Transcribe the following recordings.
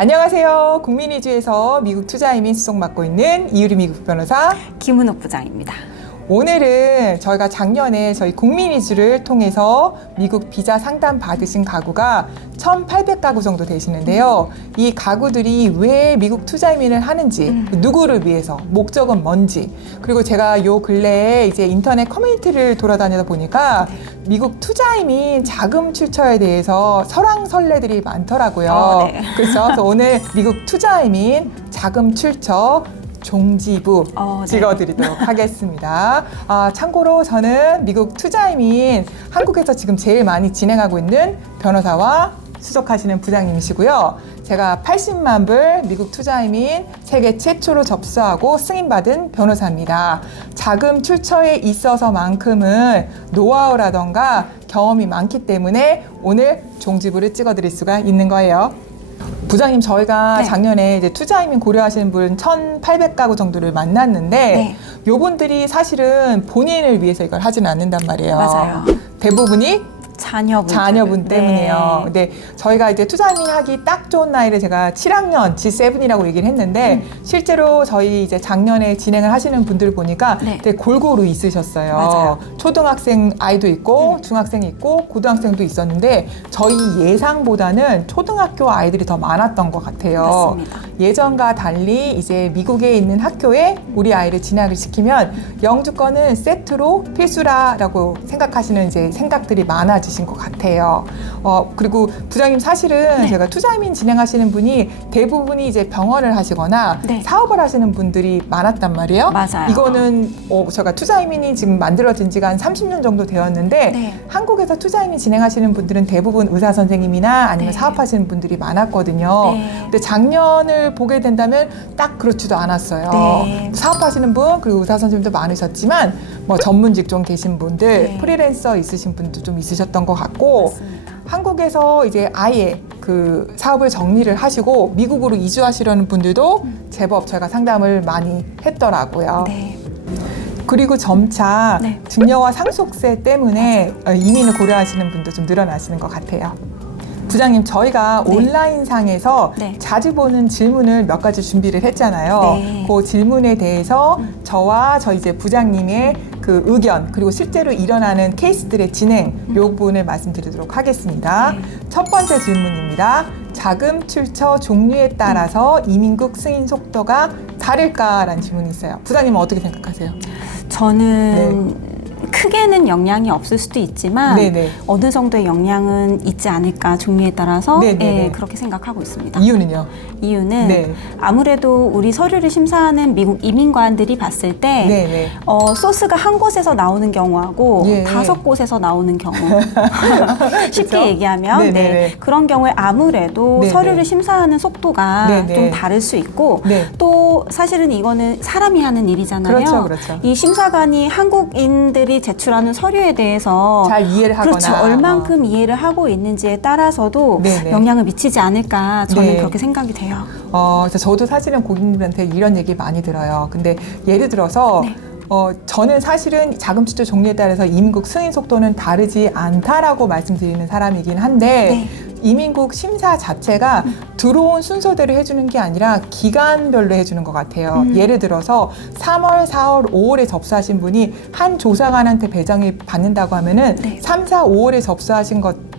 안녕하세요. 국민이주에서 미국 투자이민 수석 맡고 있는 이유리 미국 변호사 김은옥 부장입니다. 오늘은 저희가 작년에 저희 국민이주를 통해서 미국 비자 상담 받으신 가구가 1,800가구 정도 되시는데요. 이 가구들이 왜 미국 투자이민을 하는지, 누구를 위해서, 목적은 뭔지, 그리고 제가 요 근래에 이제 인터넷 커뮤니티를 돌아다니다 보니까 미국 투자이민 자금 출처에 대해서 설왕설래들이 많더라고요. 네. 그래서 오늘 미국 투자이민 자금 출처 종지부 네. 찍어드리도록 하겠습니다. 참고로 저는 미국 투자이민 한국에서 지금 제일 많이 진행하고 있는 변호사와 수석하시는 부장님이시고요. 제가 80만 불 미국 투자이민 세계 최초로 접수하고 승인받은 변호사입니다. 자금 출처에 있어서만큼은 노하우라던가 경험이 많기 때문에 오늘 종지부를 찍어드릴 수가 있는 거예요. 부장님, 저희가 작년에 이제 투자이민 고려하시는 분 1,800가구 정도를 만났는데 요분들이 사실은 본인을 위해서 이걸 하지는 않는단 말이에요. 맞아요. 대부분이 자녀분 때문이에요. 근데 저희가 이제 투자이민 하기 딱 좋은 나이를 제가 7학년 G7이라고 얘기를 했는데 실제로 저희 이제 작년에 진행을 하시는 분들 보니까 되게 골고루 있으셨어요. 맞아요. 초등학생 아이도 있고 중학생이 있고 고등학생도 있었는데 저희 예상보다는 초등학교 아이들이 더 많았던 것 같아요. 맞습니다. 예전과 달리 이제 미국에 있는 학교에 우리 아이를 진학을 시키면 영주권은 세트로 필수라라고 생각하시는 이제 생각들이 많아지신 것 같아요. 그리고 부장님, 사실은 제가 투자이민 진행하시는 분이 대부분이 이제 병원을 하시거나 사업을 하시는 분들이 많았단 말이에요. 맞아요. 이거는 제가 투자이민이 지금 만들어진 지가 한 30년 정도 되었는데 한국에서 투자이민 진행하시는 분들은 대부분 의사 선생님이나 아니면 사업하시는 분들이 많았거든요. 근데 작년을 보게 된다면 딱 그렇지도 않았어요. 사업하시는 분 그리고 의사 선생님도 많으셨지만 뭐 전문 직종 계신 분들, 프리랜서 있으신 분도 좀 있으셨던 것 같고 맞습니다. 한국에서 이제 아예 그 사업을 정리를 하시고 미국으로 이주하시려는 분들도 제법 저희가 상담을 많이 했더라고요. 그리고 점차 증여와 상속세 때문에 이민을 고려하시는 분도 좀 늘어나시는 것 같아요. 부장님, 저희가 온라인상에서 자주 보는 질문을 몇 가지 준비를 했잖아요. 그 질문에 대해서 저와 저희 이제 부장님의 그 의견 그리고 실제로 일어나는 케이스들의 진행 요 부분을 말씀드리도록 하겠습니다. 첫 번째 질문입니다. 자금 출처 종류에 따라서 이민국 승인 속도가 다를까라는 질문이 있어요. 부장님은 어떻게 생각하세요? 저는 크게는 영향이 없을 수도 있지만 어느 정도의 영향은 있지 않을까, 종류에 따라서 그렇게 생각하고 있습니다. 이유는요? 이유는 아무래도 우리 서류를 심사하는 미국 이민관들이 봤을 때 소스가 한 곳에서 나오는 경우하고 5곳에서 나오는 경우 쉽게 얘기하면 그런 경우에 아무래도 서류를 심사하는 속도가 좀 다를 수 있고 또 사실은 이거는 사람이 하는 일이잖아요. 그렇죠. 이 심사관이 한국인들이 제출하는 서류에 대해서 잘 이해를 하거나 얼만큼 이해를 하고 있는지에 따라서도 영향을 미치지 않을까, 저는 그렇게 생각이 돼요. 저도 사실은 고객님들한테 이런 얘기 많이 들어요. 근데 예를 들어서 저는 사실은 자금 출처 종류에 따라서 이민국 승인 속도는 다르지 않다라고 말씀드리는 사람이긴 한데 이민국 심사 자체가 들어온 순서대로 해주는 게 아니라 기간별로 해주는 것 같아요. 예를 들어서 3월, 4월, 5월에 접수하신 분이 한 조사관한테 배정을 받는다고 하면은 3, 4, 5월에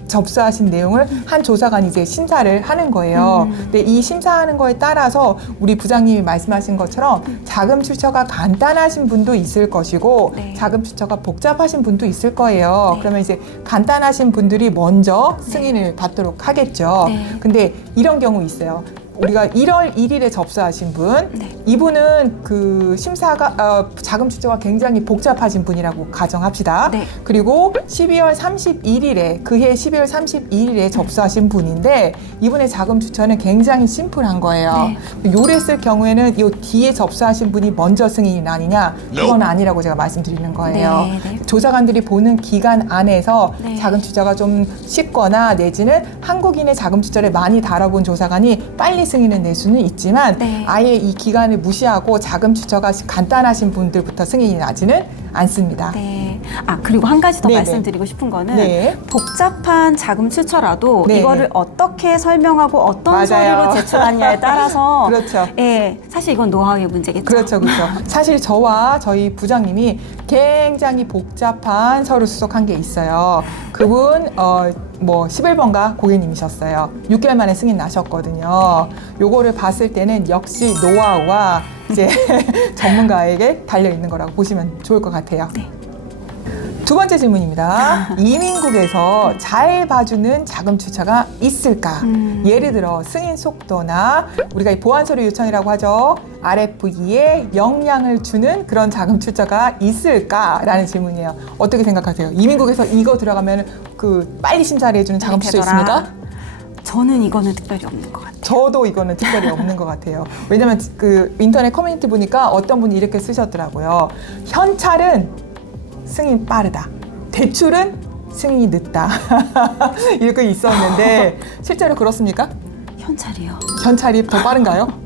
접수하신 내용을 한 조사관이 이제 심사를 하는 거예요. 근데 이 심사하는 거에 따라서 우리 부장님이 말씀하신 것처럼 자금 출처가 간단하신 분도 있을 것이고 자금 출처가 복잡하신 분도 있을 거예요. 그러면 이제 간단하신 분들이 먼저 승인을 받도록 하겠죠. 근데 이런 경우 있어요. 우리가 1월 1일에 접수하신 분, 이분은 그 심사가 자금 출처가 굉장히 복잡하신 분이라고 가정합시다. 그리고 12월 31일에 그해 12월 31일에 접수하신 분인데 이분의 자금 출처는 굉장히 심플한 거예요. 요랬을 경우에는 이 뒤에 접수하신 분이 먼저 승인이 아니냐, 그건 아니라고 제가 말씀드리는 거예요. 조사관들이 보는 기간 안에서 자금 출처가 좀 쉽거나 내지는 한국인의 자금 출처를 많이 다뤄본 조사관이 빨리 승인을 낼 수는 있지만 아예 이 기간을 무시하고 자금 출처가 간단하신 분들부터 승인이 나지는 않습니다. 네. 그리고 한 가지 더 네네. 말씀드리고 싶은 거는 네. 복잡한 자금 출처라도 네. 이거를 어떻게 설명하고 어떤 맞아요. 서류로 제출하냐에 따라서 그렇죠. 사실 이건 노하우의 문제겠죠. 그렇죠, 그렇죠. 사실 저와 저희 부장님이 굉장히 복잡한 서류 수속한 게 있어요. 그분 11번가 고객님이셨어요. 6개월 만에 승인 나셨거든요. 요거를 봤을 때는 역시 노하우와 이제 전문가에게 달려 있는 거라고 보시면 좋을 것 같아요. 네. 두 번째 질문입니다. 이민국에서 잘 봐주는 자금 출처가 있을까? 예를 들어 승인 속도나 우리가 이 보안 서류 요청이라고 하죠. RFE에 영향을 주는 그런 자금 출처가 있을까라는 질문이에요. 어떻게 생각하세요? 이민국에서 이거 들어가면 빨리 심사를 해주는 자금 출처 있습니까? 저는 이거는 특별히 없는 것 같아요. 저도 이거는 특별히 없는 것 같아요. 왜냐면 인터넷 커뮤니티 보니까 어떤 분이 이렇게 쓰셨더라고요. 현찰은 승인 빠르다. 대출은 승인이 늦다. 이렇게 있었는데 실제로 그렇습니까? 현찰이요. 현찰이 더 빠른가요?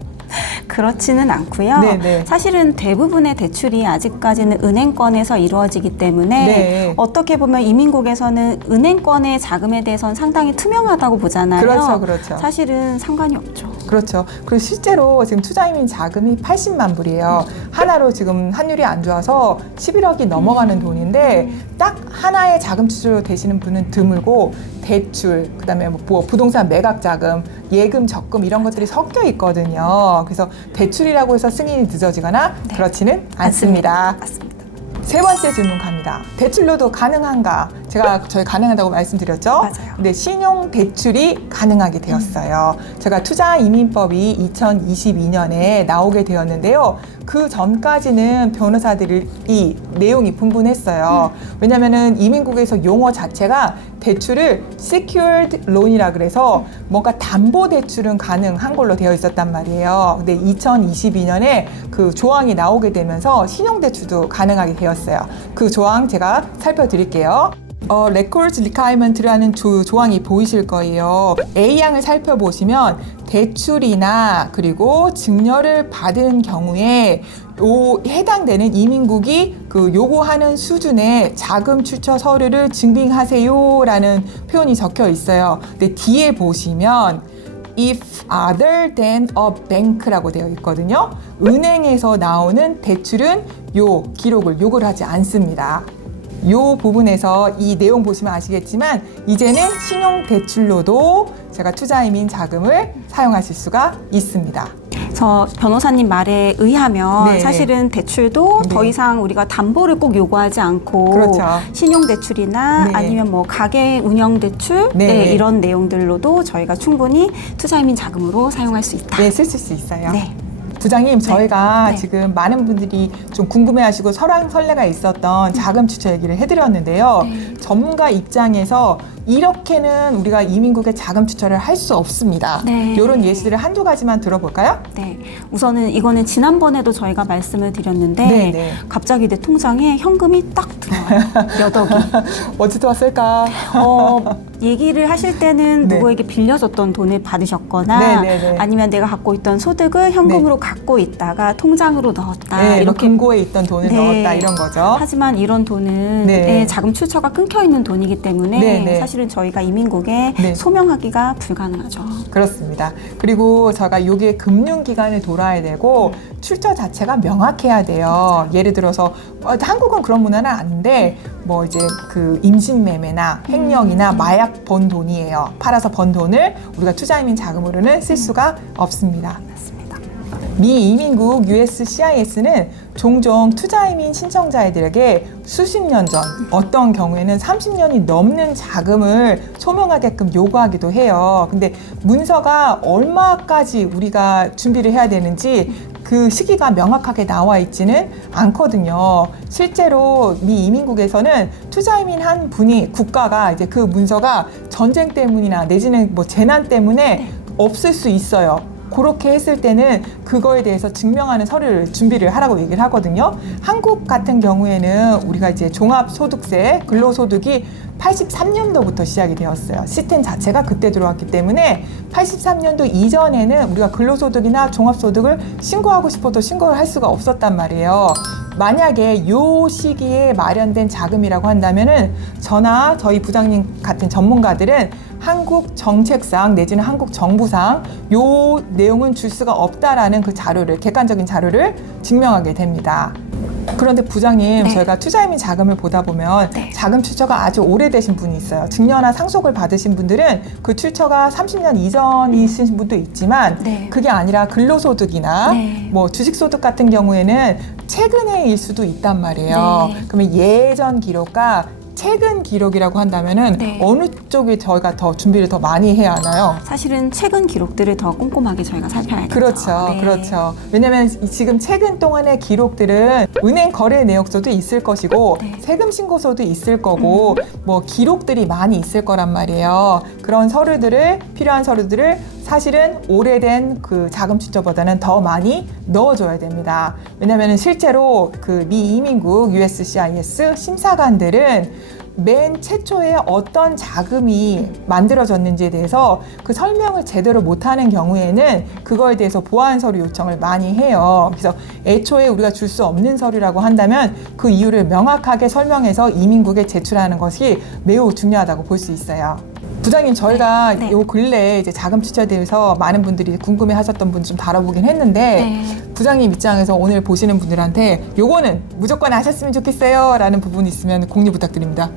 그렇지는 않고요. 네네. 사실은 대부분의 대출이 아직까지는 은행권에서 이루어지기 때문에 네. 어떻게 보면 이민국에서는 은행권의 자금에 대해서는 상당히 투명하다고 보잖아요. 그렇죠, 그렇죠. 사실은 상관이 없죠. 그렇죠. 그리고 실제로 지금 투자이민 자금이 80만 불이에요. 하나로 지금 환율이 안 좋아서 11억이 넘어가는 돈인데 딱 하나의 자금 출처로 되시는 분은 드물고 대출, 그다음에 부동산 매각 자금, 예금, 적금 이런 것들이 섞여 있거든요. 그래서 대출이라고 해서 승인이 늦어지거나 네. 그렇지는 않습니다. 맞습니다. 세 번째 질문 갑니다. 대출로도 가능한가? 저희 가능하다고 말씀드렸죠? 맞아요. 근데 신용 대출이 가능하게 되었어요. 제가 투자이민법이 2022년에 나오게 되었는데요. 그 전까지는 변호사들이 이 내용이 분분했어요. 왜냐면은 이민국에서 용어 자체가 대출을 secured loan이라 그래서 뭔가 담보 대출은 가능한 걸로 되어 있었단 말이에요. 근데 2022년에 그 조항이 나오게 되면서 신용 대출도 가능하게 되었어요. 그 조항 제가 살펴드릴게요. Records Requirement라는 조항이 보이실 거예요. A양을 살펴보시면 대출이나 그리고 증여를 받은 경우에 해당되는 이민국이 요구하는 수준의 자금 출처 서류를 증빙하세요라는 표현이 적혀 있어요. 근데 뒤에 보시면 if other than a bank라고 되어 있거든요. 은행에서 나오는 대출은 요 기록을 요구를 하지 않습니다. 요 부분에서 이 내용 보시면 아시겠지만 이제는 신용대출로도 제가 투자이민 자금을 사용하실 수가 있습니다. 그래서 변호사님 말에 의하면 네네. 사실은 대출도 네. 더 이상 우리가 담보를 꼭 요구하지 않고 그렇죠. 신용대출이나 네. 아니면 가계 운영대출 네. 이런 내용들로도 저희가 충분히 투자이민 자금으로 사용할 수 있다. 네, 쓰실 수 있어요. 네. 부장님, 저희가 네. 지금 많은 분들이 좀 궁금해하시고 설레가 있었던 자금 출처 얘기를 해드렸는데요. 네. 전문가 입장에서 이렇게는 우리가 이민국의 자금 출처를 할 수 없습니다. 네. 이런 예시들을 한두 가지만 들어볼까요? 네, 우선은 이거는 지난번에도 저희가 말씀을 드렸는데 네, 네. 갑자기 내 통장에 현금이 딱 들어와요. 몇 억이. 어디서 왔을까? 얘기를 하실 때는 네. 누구에게 빌려줬던 돈을 받으셨거나 네, 네, 네. 아니면 내가 갖고 있던 소득을 현금으로 갖고 있다가 통장으로 넣었다. 네, 이렇게 금고에 있던 돈을 네. 넣었다 이런 거죠. 하지만 이런 돈은 네. 자금 출처가 끊겨 있는 돈이기 때문에 네, 네. 사실은 저희가 이민국에 네. 소명하기가 불가능하죠. 그렇습니다. 그리고 제가 여기에 금융기관을 돌아야 되고 출처 자체가 명확해야 돼요. 예를 들어서 한국은 그런 문화는 아닌데 이제 임신매매나 횡령이나 마약 번 돈이에요. 팔아서 번 돈을 우리가 투자이민 자금으로는 쓸 수가 없습니다. 맞습니다. 미 이민국 USCIS는 종종 투자이민 신청자들에게 수십 년 전, 어떤 경우에는 30년이 넘는 자금을 소명하게끔 요구하기도 해요. 근데 문서가 얼마까지 우리가 준비를 해야 되는지 그 시기가 명확하게 나와 있지는 않거든요. 실제로 미 이민국에서는 투자이민 한 분이 국가가 이제 그 문서가 전쟁 때문이나 내지는 재난 때문에 없을 수 있어요. 그렇게 했을 때는 그거에 대해서 증명하는 서류를 준비를 하라고 얘기를 하거든요. 한국 같은 경우에는 우리가 이제 종합소득세, 근로소득이 83년도부터 시작이 되었어요. 시스템 자체가 그때 들어왔기 때문에 83년도 이전에는 우리가 근로소득이나 종합소득을 신고하고 싶어도 신고를 할 수가 없었단 말이에요. 만약에 요 시기에 마련된 자금이라고 한다면은 저나 저희 부장님 같은 전문가들은 한국 정책상 내지는 한국 정부상 요 내용은 줄 수가 없다라는 그 자료를, 객관적인 자료를 증명하게 됩니다. 그런데 부장님, 네. 저희가 투자이민 자금을 보다 보면 네. 자금 출처가 아주 오래되신 분이 있어요. 증여나 상속을 받으신 분들은 그 출처가 30년 이전이신 분도 있지만 네. 그게 아니라 근로소득이나 네. 뭐 주식소득 같은 경우에는 최근의 일수도 있단 말이에요. 네. 그러면 예전 기록과 최근 기록이라고 한다면은 네. 어느 쪽에 저희가 더 준비를 더 많이 해야 하나요? 사실은 최근 기록들을 더 꼼꼼하게 저희가 살펴야겠죠. 그렇죠. 네. 그렇죠. 왜냐하면 지금 최근 동안의 기록들은 은행 거래 내역서도 있을 것이고 네. 세금 신고서도 있을 거고 뭐 기록들이 많이 있을 거란 말이에요. 그런 서류들을, 필요한 서류들을 사실은 오래된 그 자금 출처보다는 더 많이 넣어줘야 됩니다. 왜냐하면 실제로 그 미 이민국 USCIS 심사관들은 맨 최초에 어떤 자금이 만들어졌는지에 대해서 그 설명을 제대로 못하는 경우에는 그거에 대해서 보완 서류 요청을 많이 해요. 그래서 애초에 우리가 줄 수 없는 서류라고 한다면 그 이유를 명확하게 설명해서 이민국에 제출하는 것이 매우 중요하다고 볼 수 있어요. 부장님, 저희가 네. 요 근래 이제 자금 출처에 대해서 많은 분들이 궁금해 하셨던 분 좀 다뤄보긴 했는데 네. 부장님 입장에서 오늘 보시는 분들한테 요거는 무조건 아셨으면 좋겠어요 라는 부분이 있으면 공유 부탁드립니다.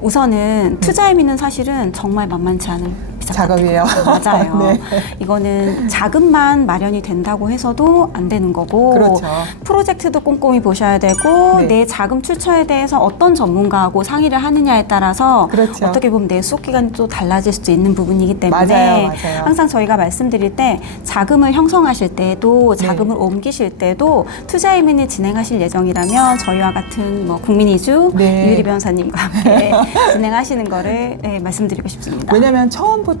우선은 투자이민은 사실은 정말 만만치 않은 작업이에요. 맞아요. 네. 이거는 자금만 마련이 된다고 해서도 안 되는 거고 그렇죠. 프로젝트도 꼼꼼히 보셔야 되고 네. 내 자금 출처에 대해서 어떤 전문가하고 상의를 하느냐에 따라서 그렇죠. 어떻게 보면 내 수업 기간이 또 달라질 수도 있는 부분이기 때문에 맞아요. 항상 저희가 말씀드릴 때 자금을 형성하실 때도 네. 자금을 옮기실 때도 투자이민을 진행하실 예정이라면 저희와 같은 뭐 국민이주 네. 이유리 변호사님과 함께 진행하시는 거를 말씀드리고 싶습니다. 왜냐하면 처음부터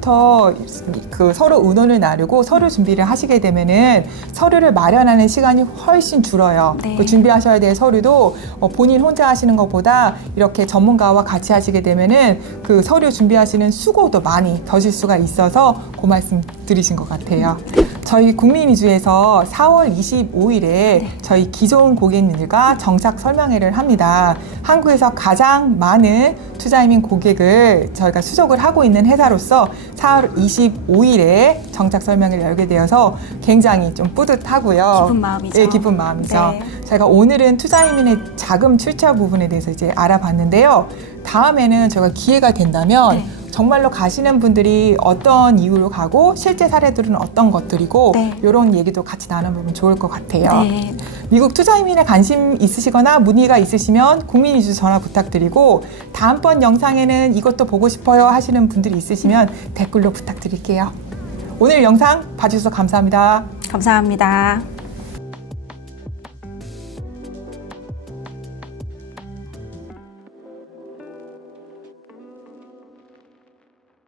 그 서로 의논을 나누고 서류 준비를 하시게 되면은 서류를 마련하는 시간이 훨씬 줄어요. 네. 그 준비하셔야 될 서류도 본인 혼자 하시는 것보다 이렇게 전문가와 같이 하시게 되면은 그 서류 준비하시는 수고도 많이 더실 수가 있어서 그 말씀 드리신 것 같아요. 저희 국민이주에서 4월 25일에 저희 기존 고객님들과 정착 설명회를 합니다. 한국에서 가장 많은 투자이민 고객을 저희가 수족을 하고 있는 회사로서 4월 25일에 정착 설명회를 열게 되어서 굉장히 좀 뿌듯하고요. 기쁜 마음이죠. 네, 기쁜 마음이죠. 네. 제가 오늘은 투자이민의 자금 출처 부분에 대해서 이제 알아봤는데요. 다음에는 제가 기회가 된다면 네. 정말로 가시는 분들이 어떤 이유로 가고 실제 사례들은 어떤 것들이고 네. 이런 얘기도 같이 나눠보면 좋을 것 같아요. 네. 미국 투자이민에 관심 있으시거나 문의가 있으시면 국민이주 전화 부탁드리고 다음번 영상에는 이것도 보고 싶어요 하시는 분들이 있으시면 댓글로 부탁드릴게요. 오늘 영상 봐주셔서 감사합니다. 감사합니다.